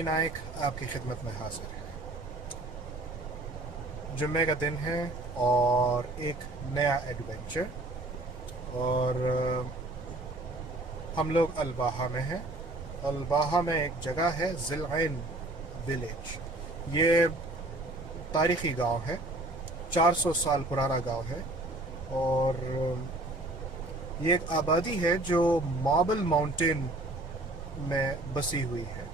मैं नाइक आपकी खिदमत में हाजिर है। जुम्मे का दिन है और एक नया एडवेंचर, और हम लोग अल-बाहा में हैं। अल-बाहा में एक जगह है ज़ी-आइन विलेज। ये तारीख़ी गांव है, 400 साल पुराना गांव है, और ये एक आबादी है जो मार्बल माउंटेन में बसी हुई है।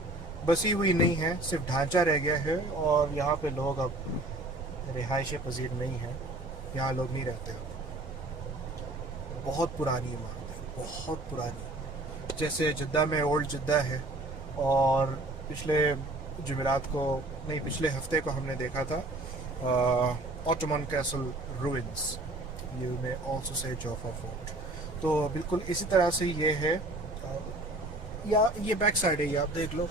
बसी हुई नहीं है, सिर्फ ढांचा रह गया है, और यहाँ पे लोग अब रिहाइश पजीर नहीं है, यहाँ लोग नहीं रहते अब। बहुत पुरानी इमारत है, बहुत पुरानी, जैसे जिद्दा में ओल्ड जिद्दा है। और पिछले जुमेरात को नहीं, पिछले हफ्ते को हमने देखा था Ottoman castle ruins, you may also say Jofa fort. तो बिल्कुल इसी तरह से ये है, या ये बैक साइड है, ये आप देख लो।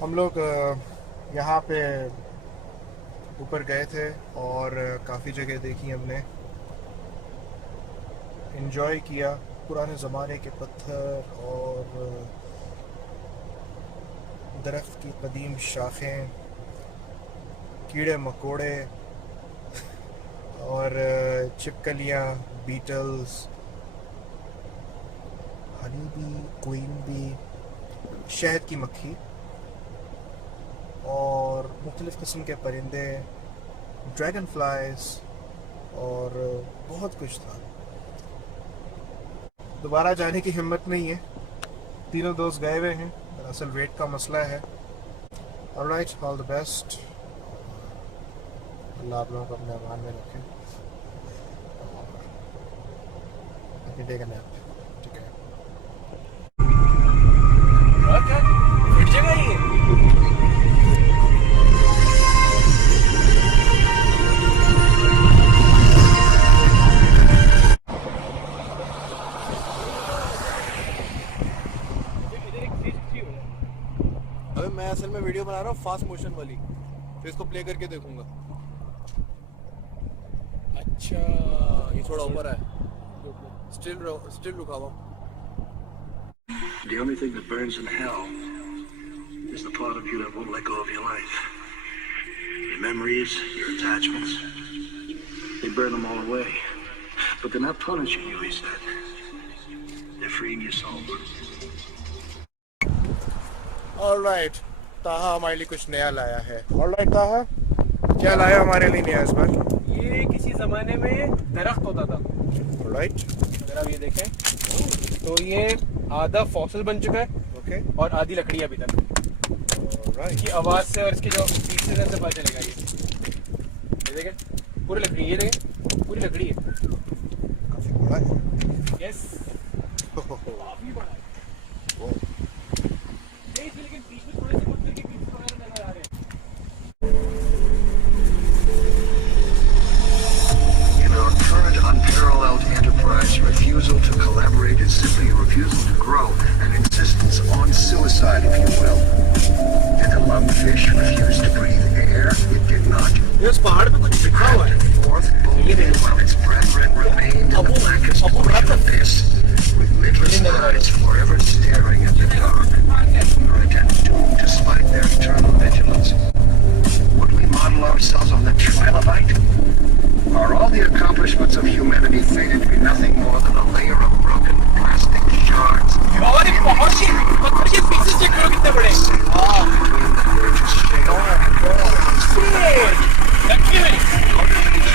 हम लोग यहाँ पे ऊपर गए थे और काफ़ी जगह देखी हमने, एंजॉय किया। पुराने ज़माने के पत्थर और दरख्त की कदीम शाखें, कीड़े मकोड़े और छिपकलियाँ, beetles, honey bee, queen bee, शहद की मक्खी और मुख्तलिफ़ किस्म के परिंदे, ड्रैगन फ्लाइज और बहुत कुछ था। दोबारा जाने की हिम्मत नहीं है, तीनों दोस्त गए हुए हैं, असल वेट का मसला है। ऑलराइट, ऑल द बेस्ट, अल्लाह आप लोगों को अपने अमान में रखे। टेक अ नैप, ठीक है। अबे मैं असल में वीडियो बना रहा हूँ फास्ट मोशन वाली, तो इसको प्ले करके देखूंगा। अच्छा, ये थोड़ा ऊपर है, स्टिल रुका हुआ। The only thing that burns in hell is the part of you that won't let go of your life. Your memories, your attachments, they burn them all away. But they're not punishing you, he said. They're freeing your soul. Alright, ताहा हमारे लिए कुछ नया लाया है। Alright ताहा, क्या लाया हमारे लिए नया इस बार? ये किसी जमाने में दरख्त होता था। ऑलराइट, अगर आप ये देखें तो ये आधा फॉसिल बन चुका है, ओके, और आधी लकड़ी अभी तक। ऑलराइट, इसकी आवाज से और इसके जो पीसेस हैं से पता चलेगा। ये देखें, पूरी लकड़ी, ये देखें पूरी लकड़ी है, काफी बड़ा है। यस, काफी बड़ा है। लेकिन बीच में थोड़े से पत्थर के पीसेस वगैरह नजर आ रहे हैं। In our current unparalleled enterprise, refusal to collaborate is simply a refusal to grow, an insistence on suicide, if you will. Did the lungfish refuse to breathe air? It did not. इस पहाड़ पे कुछ लिखा हुआ है। Forth boldly while its brethren remained in the blackest portion of this, with lidless eyes forever staring at the dark, ignorant and doomed to spite their eternal vigilance. Would we model ourselves on the trilobite? Are all the accomplishments of humanity fated to be nothing more than a layer of broken plastic shards? और एक बहुत ही पत्थर के pieces check करो कितने बड़े। Between the gorgeous shale and lucky है।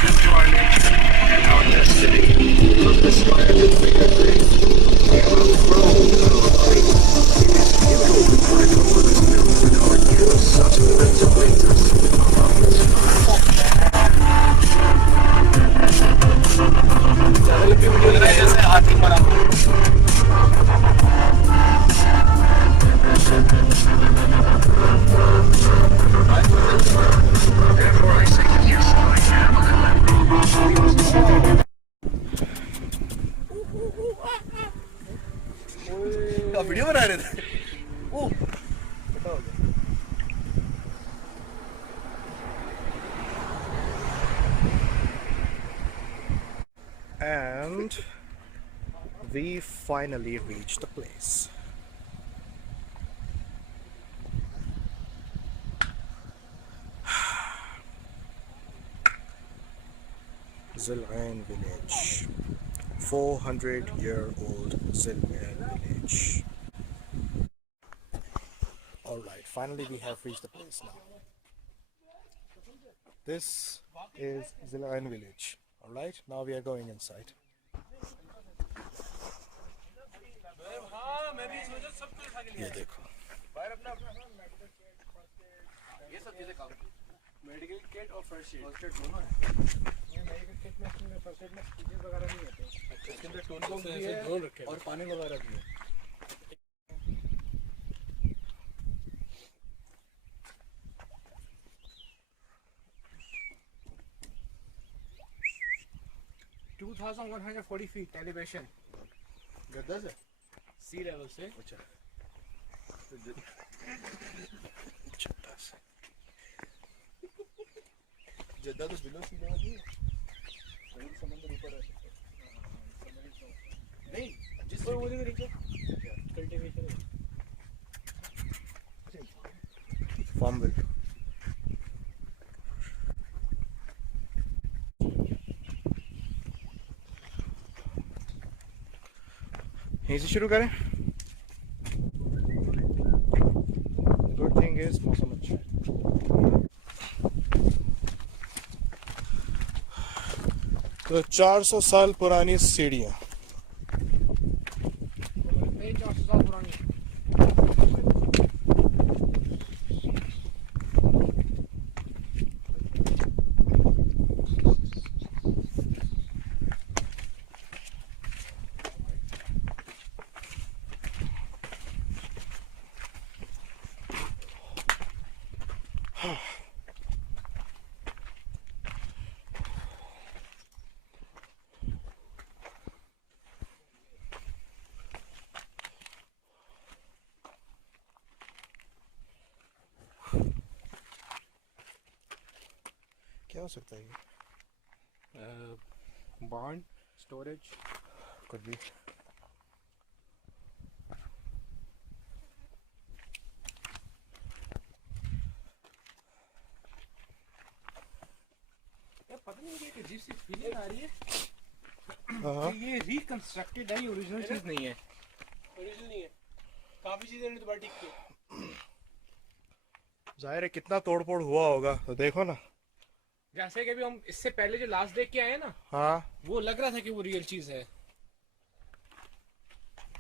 true to our nature and our destiny, from this land we agree. We will grow our light. It is futile to try to let us know that our new sustenance awaits us among this video लगा जैसे हाथी मरा। Therefore I say yes, I am a calamity. आप video बना रहे थे? ओह, बताओ। And we finally reached the place. Zee-Ain Village. 400-year-old Zee-Ain Village. Alright, finally we have reached the place now. This is Zee-Ain Village. Alright, now we are going inside. ये देखो ये सब चीजें काम मेडिकल किट और first aid दोनों है ये मेडिकल किट में फर्स्ट एड में चीजें वगैरह नहीं होते इसके अंदर टूल बॉक्स भी है और पानी वगैरह भी है 2140 feet elevation गद्दा से सी लेवल से अच्छा जद्दा से जद्दा तो बिलो सी लेवल नहीं है समुद्र ऊपर है नहीं जिस वो उधर नीचे कल्टीवेशन फार्मवेल यहीं से शुरू करें गुड थिंग इज मौसम अच्छा है तो 400 साल पुरानी सीढ़ियाँ 400 साल पुरानी क्या हो सकता है ये barn storage कुछ भी पता नहीं ये अजीब सी फीलिंग आ रही है हाँ ये रिकंस्ट्रक्टेड है ये ओरिजिनल चीज नहीं है ओरिजिनल नहीं है काफी चीजें ने दोबारा ठीक की जाहिर है कितना तोड़फोड़ हुआ होगा तो देखो ना जैसे कि अभी हम इससे पहले जो लास्ट देख के आए ना हाँ वो लग रहा था कि वो रियल चीज है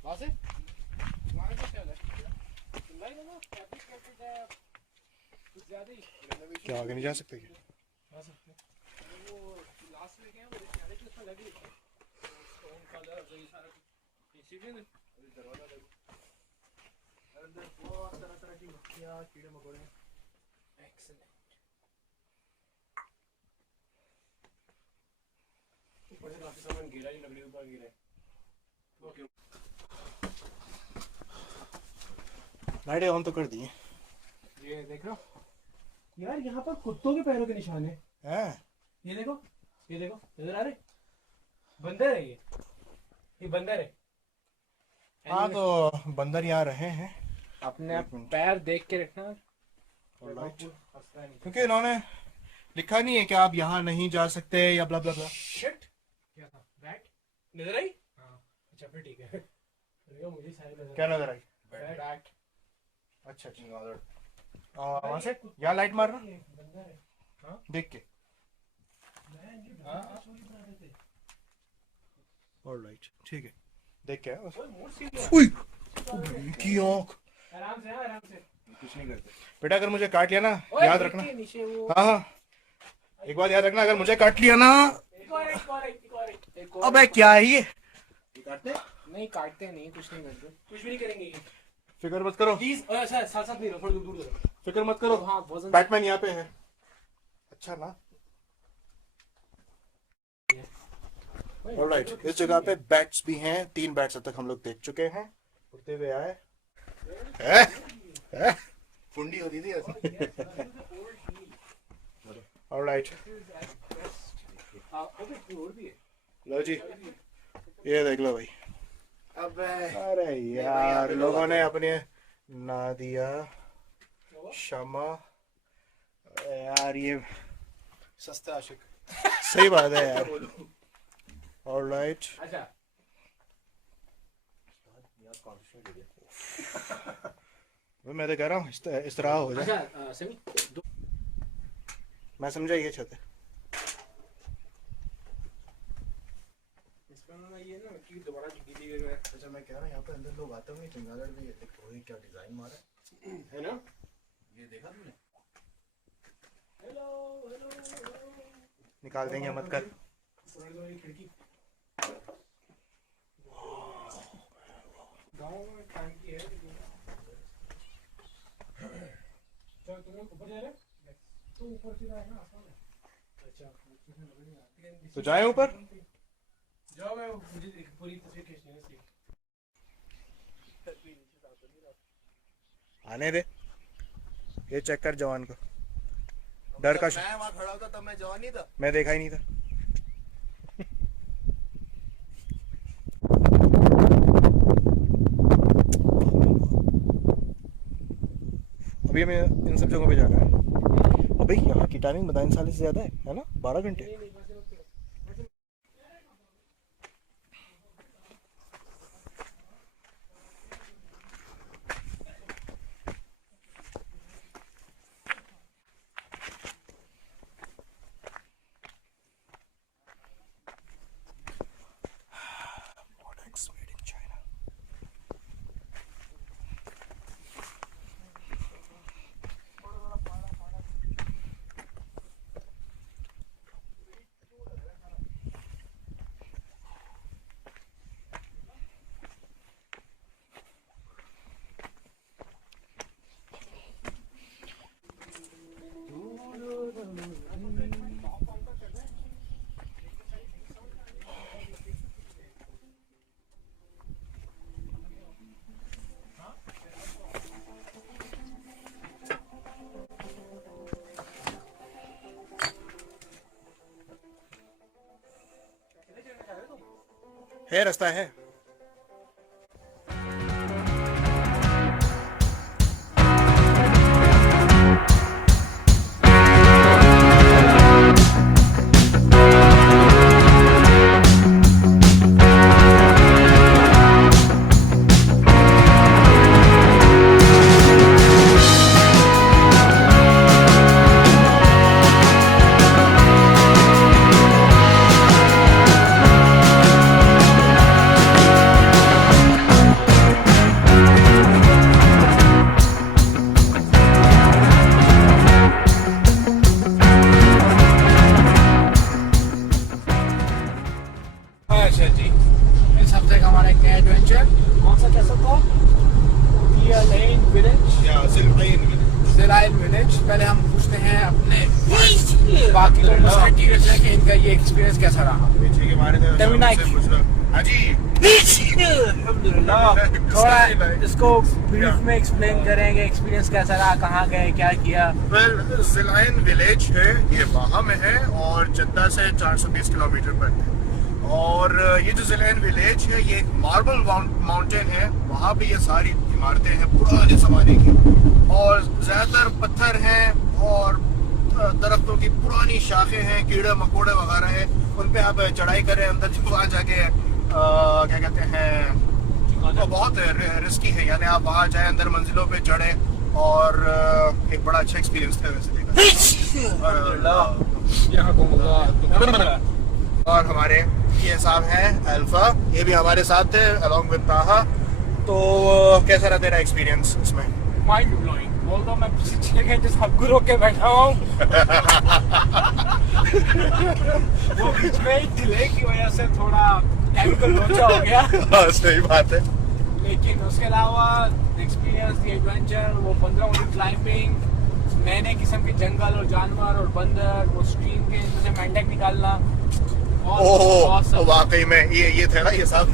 वासे तुम्हारा क्या ख्याल है नहीं ना फैब्रिकेटेड है कुछ ज्यादा ही क्या आगे नहीं जा सकते क्या आ सकते वो लास्ट में क्या है वो रियलिटी उसमें लगी है स्टोन कलर जो ये सारा इसीलिए ना दरवाजा लगा अंदर बहुत तरह की मक्खियां कीड़े मकोड़े एक्सीलेंट ऊपर से काफी सामान गिरा ही लकड़ी ऊपर गिरा है ओके लाइटें ऑन तो कर दी ये देख रहा यार यहाँ पर कुत्तों के पैरों के निशान है हैं ये देखो नजर आ रहे बंदर है ये बंदर है हाँ तो बंदर यहाँ रहे हैं अपने आप पैर देख के रखना ऑलराइट क्योंकि इन्होंने लिखा नहीं है कि आप यहाँ नहीं जा सकते या ब्ला ब्ला ब्ला शिट क्या था बैट नजर आई हाँ अच्छा फिर ठीक है मुझे सारे नजर क्या नजर आई बैट अच्छा वहाँ से यहाँ लाइट मारना बंदर है हाँ देख के ऑलराइट ठीक है देख के की आँख आराम से कुछ नहीं करते बेटा अगर मुझे काट लिया ना याद रखना नीचे वो हाँ एक बात याद रखना अगर मुझे काट लिया ना अबे क्या है ये काटते नहीं कुछ नहीं करते कुछ भी नहीं करेंगे फिक्र मत करो प्लीज साथ नहीं रहो थोड़ा दूर फिक्र मत करो हाँ वजन बैटमैन यहाँ पे है अच्छा ना ऑलराइट इस जगह पे बैट्स भी हैं 3 बैट्स अब तक हम लोग देख चुके हैं उड़ते हुए आए फुंडी होती थी ऐसे ऑलराइट लो जी ये देख लो भाई अरे यार लोगों ने अपने नादिया शमा, यार ये सस्ता आशिक। सही बात है यार। ऑलराइट, मैं तो कह रहा हूँ इस तरह हो जाए। मैं समझा ये छत है। ये ना कि दोबारा गिरी हुई है। अच्छा मैं कह रहा हूँ यहाँ पे अंदर लोग आते होंगे चमगादड़ में, ये देखो ये क्या डिजाइन मारा है ना? ये देखा तुमने? हेलो हेलो निकाल देंगे मत कर। खिड़की गाँव में टंकी है। चल तुम्हें ऊपर जा रहे? तो ऊपर सीधा है ना आसमान है। अच्छा तो जाए ऊपर। जाओ, मैं मुझे एक पूरी तस्वीर खींचनी है इसकी। आने दे, ये चेक कर जवान को। डर का मैं वहाँ खड़ा होता तब मैं जवान नहीं था। मैं देखा ही नहीं था। अभी हमें इन सब जगहों पे जाना है। अबे यहाँ की टाइमिंग 42 से ज़्यादा है ना? 12 घंटे। है रास्ता है। Zee-Ain Village। पहले हम पूछते हैं अपने बाकी लोगों से कि इनका ये एक्सपीरियंस कैसा रहा। थोड़ा इसको ब्रीफ में एक्सप्लेन करेंगे एक्सपीरियंस कैसा रहा, कहाँ गए, क्या किया। Zee-Ain विलेज है, ये बाहा में है और जद्दा से 420 किलोमीटर पर है। और ये जो Zee-Ain विलेज है ये एक मार्बल माउंटेन है। वहाँ पे ये सारी इमारतें हैं पुराने ज़माने की और ज़्यादातर पत्थर हैं और दरख्तों की पुरानी शाखें हैं, कीड़े मकोड़े वगैरह हैं। उन पे आप चढ़ाई करें अंदर, जो वहाँ जाके क्या कहते हैं, तो बहुत रिस्की है। यानी आप वहाँ जाए अंदर मंजिलों पे चढ़े और एक बड़ा अच्छा एक्सपीरियंस था वैसे देखा। और हमारे ये साहब हैं अल्फा, ये भी हमारे साथ थे अलॉन्ग विद ताहा। तो कैसा रहा तेरा एक्सपीरियंस इसमें? Mind blowing. बोल दो मैं पिछले घंटे सबको रोक के बैठा हूँ। वो बीच में डिले की वजह से थोड़ा केमिकल लोचा हो गया। सही बात है। लेकिन उसके अलावा एक्सपीरियंस, एडवेंचर, वो 15 मिनट क्लाइंबिंग, नए किस्म के जंगल और जानवर और बंदर, वो स्ट्रीम के इनमें से मेंढक निकालना। ओह वाकई में ये थे ना, ये सब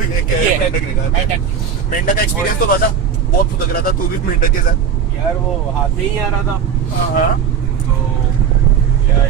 मेंढक का एक्सपीरियंस तो बता। बहुत फुदक रहा था तू भी मेंढक के साथ। यार वो हाथ में ही आ रहा था। हाँ तो यार